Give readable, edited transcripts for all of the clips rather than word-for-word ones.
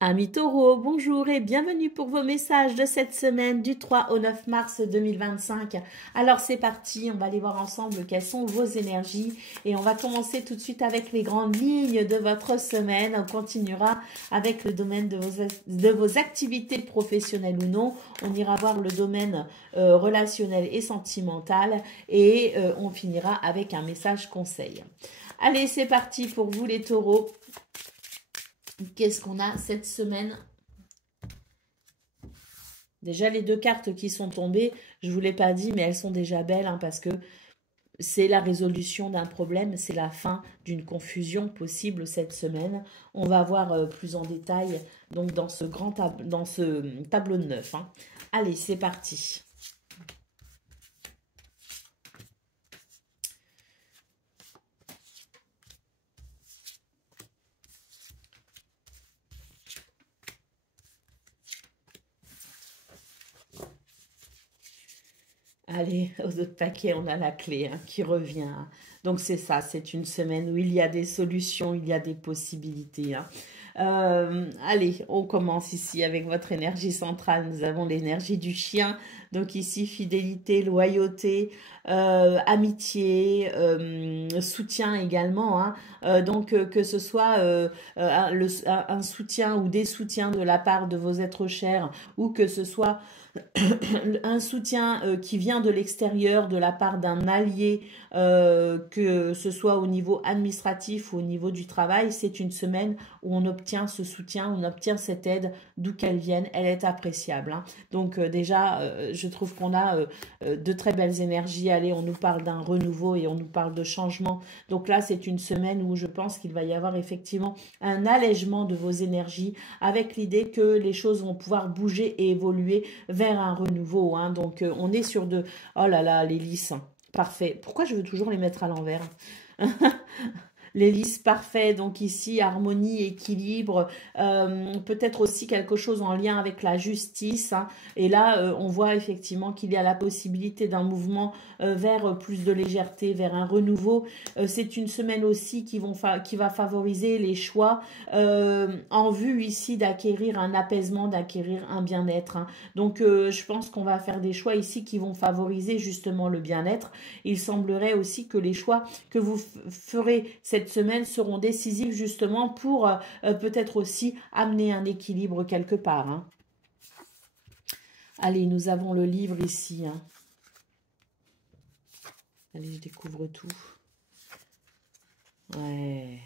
Amis taureaux, bonjour et bienvenue pour vos messages de cette semaine du 3 au 9 mars 2025. Alors c'est parti, on va aller voir ensemble quelles sont vos énergies et on va commencer tout de suite avec les grandes lignes de votre semaine. On continuera avec le domaine de vos activités professionnelles ou non. On ira voir le domaine relationnel et sentimental et on finira avec un message conseil. Allez, c'est parti pour vous les taureaux. Qu'est-ce qu'on a cette semaine? Déjà, les deux cartes qui sont tombées, je ne vous l'ai pas dit, mais elles sont déjà belles hein, parce que c'est la résolution d'un problème, c'est la fin d'une confusion possible cette semaine. On va voir plus en détail donc dans ce tableau de 9. Hein. Allez, c'est parti. Allez, aux autres paquets, on a la clé hein, qui revient. Hein. Donc c'est ça, c'est une semaine où il y a des solutions, il y a des possibilités. Hein. Allez, on commence ici avec votre énergie centrale. Nous avons l'énergie du chien. Donc ici, fidélité, loyauté, amitié, soutien également. Hein. Donc que ce soit un soutien ou des soutiens de la part de vos êtres chers ou que ce soit un soutien qui vient de l'extérieur, de la part d'un allié, que ce soit au niveau administratif ou au niveau du travail, c'est une semaine où on obtient ce soutien, on obtient cette aide, d'où qu'elle vienne, elle est appréciable. Hein. Donc déjà, je trouve qu'on a de très belles énergies. Allez, on nous parle d'un renouveau et on nous parle de changement. Donc là, c'est une semaine où je pense qu'il va y avoir effectivement un allègement de vos énergies avec l'idée que les choses vont pouvoir bouger et évoluer vers un renouveau. Hein. Donc, on est sur de... Oh là là, les lys. Parfait. Pourquoi je veux toujours les mettre à l'envers? L'hélice parfait, donc ici, harmonie, équilibre, peut-être aussi quelque chose en lien avec la justice. Hein. Et là, on voit effectivement qu'il y a la possibilité d'un mouvement vers plus de légèreté, vers un renouveau. C'est une semaine aussi qui va favoriser les choix en vue ici d'acquérir un apaisement, d'acquérir un bien-être. Hein. Donc, je pense qu'on va faire des choix ici qui vont favoriser justement le bien-être. Il semblerait aussi que les choix que vous ferez cette semaine seront décisifs justement pour peut-être aussi amener un équilibre quelque part. Hein. Allez, nous avons le livre ici. Hein. Allez, je découvre tout. Ouais.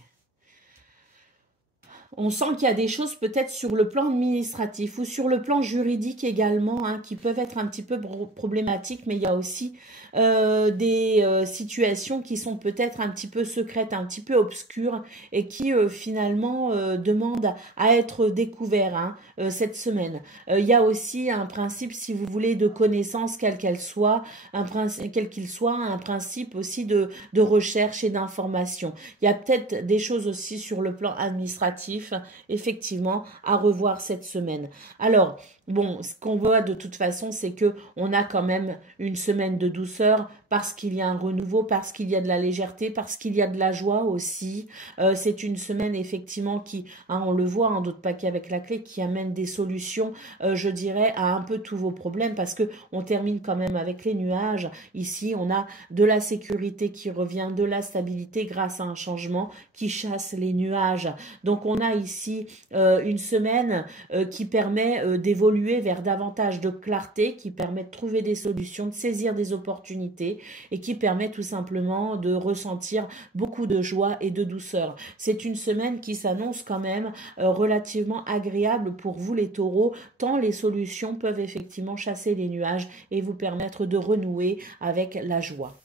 On sent qu'il y a des choses peut-être sur le plan administratif ou sur le plan juridique également hein, qui peuvent être un petit peu problématiques, mais il y a aussi des situations qui sont peut-être un petit peu secrètes, un petit peu obscures et qui finalement demandent à être découvertes hein, cette semaine. Il y a aussi un principe, si vous voulez, de connaissance, quel qu'il soit, un principe aussi de recherche et d'information. Il y a peut-être des choses aussi sur le plan administratif effectivement à revoir cette semaine. Alors bon, ce qu'on voit de toute façon, c'est que on a quand même une semaine de douceur parce qu'il y a un renouveau, parce qu'il y a de la légèreté, parce qu'il y a de la joie aussi. C'est une semaine effectivement qui, hein, on le voit, en d'autres paquets avec la clé, qui amène des solutions, je dirais, à un peu tous vos problèmes parce que on termine quand même avec les nuages. Ici, on a de la sécurité qui revient, de la stabilité grâce à un changement qui chasse les nuages. Donc on a ici une semaine qui permet d'évoluer vers davantage de clarté, qui permet de trouver des solutions, de saisir des opportunités et qui permet tout simplement de ressentir beaucoup de joie et de douceur. C'est une semaine qui s'annonce quand même relativement agréable pour vous les taureaux, tant les solutions peuvent effectivement chasser les nuages et vous permettre de renouer avec la joie.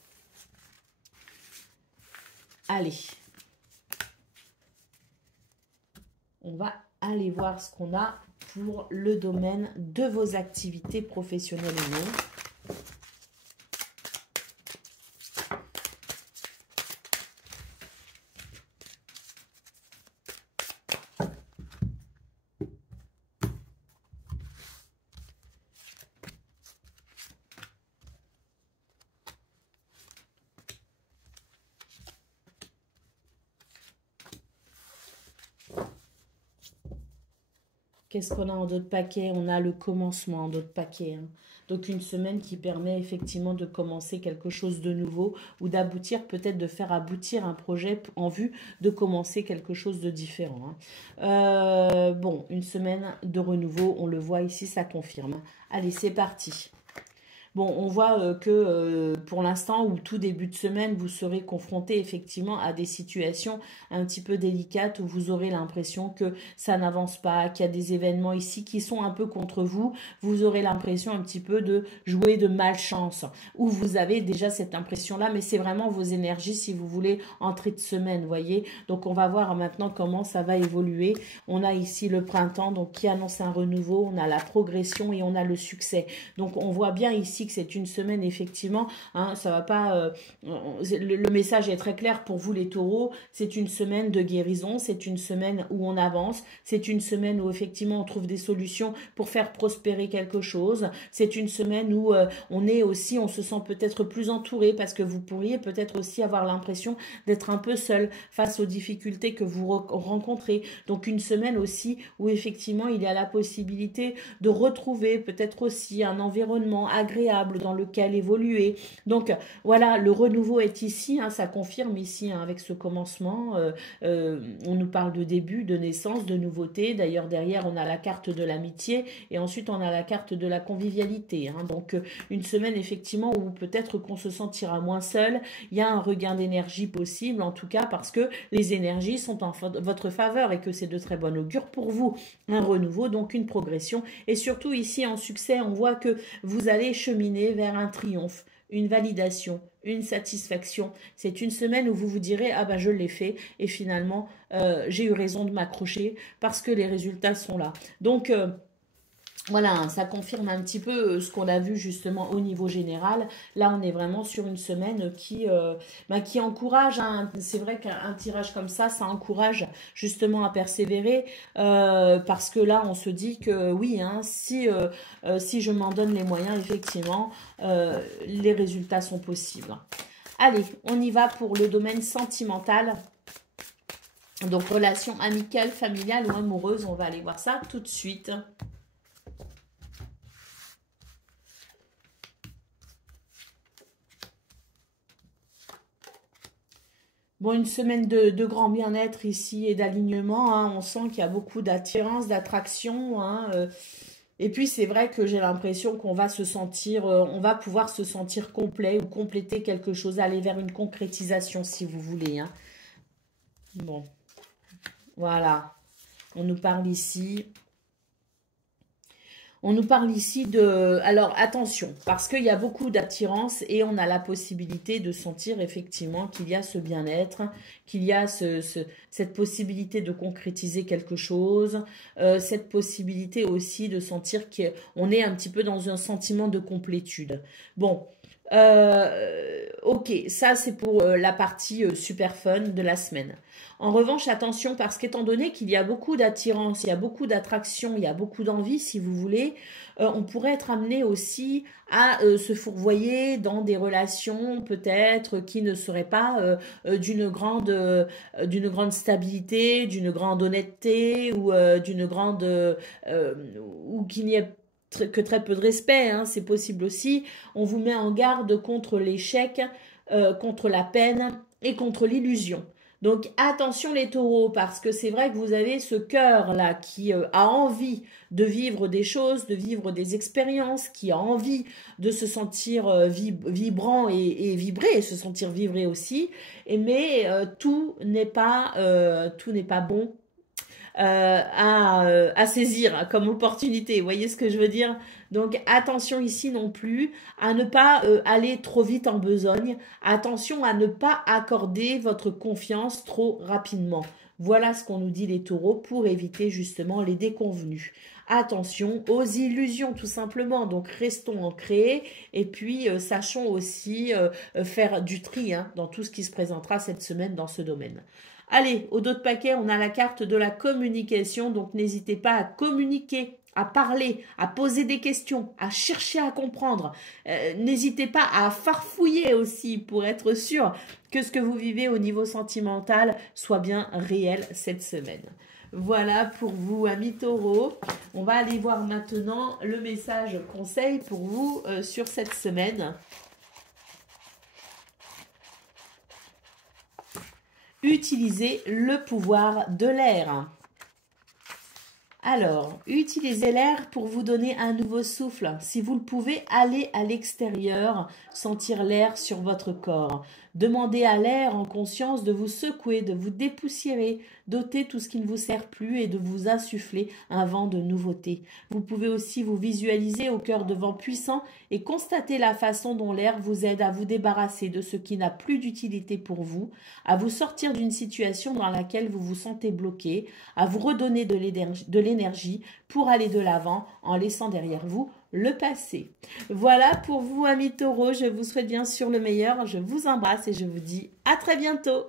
Allez, on va aller voir ce qu'on a pour le domaine de vos activités professionnelles ou non. Qu'est-ce qu'on a en d'autres paquets? On a le commencement en d'autres paquets, hein. Donc une semaine qui permet effectivement de commencer quelque chose de nouveau ou d'aboutir, peut-être de faire aboutir un projet en vue de commencer quelque chose de différent, hein. Bon, une semaine de renouveau, on le voit ici, ça confirme. Allez, c'est parti. Bon, on voit que pour l'instant, ou tout début de semaine, vous serez confronté effectivement à des situations un petit peu délicates où vous aurez l'impression que ça n'avance pas, qu'il y a des événements ici qui sont un peu contre vous. Vous aurez l'impression un petit peu de jouer de malchance, ou vous avez déjà cette impression-là, mais c'est vraiment vos énergies si vous voulez entrer de semaine, vous voyez. Donc, on va voir maintenant comment ça va évoluer. On a ici le printemps, donc qui annonce un renouveau, on a la progression et on a le succès. Donc, on voit bien ici que c'est une semaine, effectivement, hein, ça va pas... le message est très clair pour vous, les taureaux. C'est une semaine de guérison, c'est une semaine où on avance, c'est une semaine où, effectivement, on trouve des solutions pour faire prospérer quelque chose. C'est une semaine où on se sent peut-être plus entouré parce que vous pourriez peut-être aussi avoir l'impression d'être un peu seul face aux difficultés que vous rencontrez. Donc, une semaine aussi où, effectivement, il y a la possibilité de retrouver peut-être aussi un environnement agréable dans lequel évoluer. Donc voilà, le renouveau est ici, hein, ça confirme ici, hein, avec ce commencement. On nous parle de début, de naissance, de nouveauté. D'ailleurs, derrière, on a la carte de l'amitié et ensuite on a la carte de la convivialité, hein. Donc une semaine effectivement où peut-être qu'on se sentira moins seul. Il y a un regain d'énergie possible, en tout cas parce que les énergies sont en votre faveur et que c'est de très bon augure pour vous. Un renouveau, donc une progression. Et surtout ici en succès, on voit que vous allez cheminer vers un triomphe, une validation, une satisfaction. C'est une semaine où vous vous direz « Ah ben je l'ai fait et finalement j'ai eu raison de m'accrocher parce que les résultats sont là. » Donc voilà, ça confirme un petit peu ce qu'on a vu justement au niveau général. Là, on est vraiment sur une semaine qui encourage, hein. C'est vrai qu'un tirage comme ça encourage justement à persévérer parce que là, on se dit que oui, hein, si je m'en donne les moyens, effectivement, les résultats sont possibles. Allez, on y va pour le domaine sentimental. Donc, relation amicale, familiale ou amoureuse, on va aller voir ça tout de suite. Bon, une semaine de grand bien-être ici et d'alignement, hein. On sent qu'il y a beaucoup d'attirance, d'attraction, hein, et puis, c'est vrai que j'ai l'impression qu'on va se sentir, on va pouvoir se sentir complet ou compléter quelque chose, aller vers une concrétisation, si vous voulez, hein. Bon, voilà. On nous parle ici... On nous parle ici de... Alors, attention, parce qu'il y a beaucoup d'attirance et on a la possibilité de sentir effectivement qu'il y a ce bien-être, qu'il y a cette possibilité de concrétiser quelque chose, cette possibilité aussi de sentir qu'on est un petit peu dans un sentiment de complétude. Bon, ok, ça c'est pour la partie super fun de la semaine. En revanche, attention, parce qu'étant donné qu'il y a beaucoup d'attirance, il y a beaucoup d'attraction, il y a beaucoup d'envie, si vous voulez, on pourrait être amené aussi à se fourvoyer dans des relations peut-être qui ne seraient pas d'une grande stabilité, d'une grande honnêteté ou ou qu'il n'y ait que très peu de respect, hein, c'est possible aussi. On vous met en garde contre l'échec, contre la peine et contre l'illusion. Donc attention les taureaux, parce que c'est vrai que vous avez ce cœur-là qui a envie de vivre des choses, de vivre des expériences, qui a envie de se sentir vibrant et vibrer, et se sentir vibrer aussi. Mais tout n'est pas bon à saisir comme opportunité. Vous voyez ce que je veux dire? Donc attention ici non plus à ne pas aller trop vite en besogne. Attention à ne pas accorder votre confiance trop rapidement. Voilà ce qu'on nous dit les taureaux pour éviter justement les déconvenus. Attention aux illusions tout simplement, donc restons ancrés et puis sachons aussi faire du tri, hein, dans tout ce qui se présentera cette semaine dans ce domaine. Allez, au dos de paquet, on a la carte de la communication, donc n'hésitez pas à communiquer, à parler, à poser des questions, à chercher à comprendre. N'hésitez pas à farfouiller aussi pour être sûr que ce que vous vivez au niveau sentimental soit bien réel cette semaine. Voilà pour vous, amis taureaux. On va aller voir maintenant le message conseil pour vous sur cette semaine. Utilisez le pouvoir de l'air. Alors, utilisez l'air pour vous donner un nouveau souffle. Si vous le pouvez, allez à l'extérieur, sentir l'air sur votre corps. Demandez à l'air en conscience de vous secouer, de vous dépoussiérer, d'ôter tout ce qui ne vous sert plus et de vous insuffler un vent de nouveauté. Vous pouvez aussi vous visualiser au cœur de vents puissants et constater la façon dont l'air vous aide à vous débarrasser de ce qui n'a plus d'utilité pour vous, à vous sortir d'une situation dans laquelle vous vous sentez bloqué, à vous redonner de l'énergie pour aller de l'avant en laissant derrière vous le passé. Voilà pour vous, amis taureaux. Je vous souhaite bien sûr le meilleur. Je vous embrasse et je vous dis à très bientôt.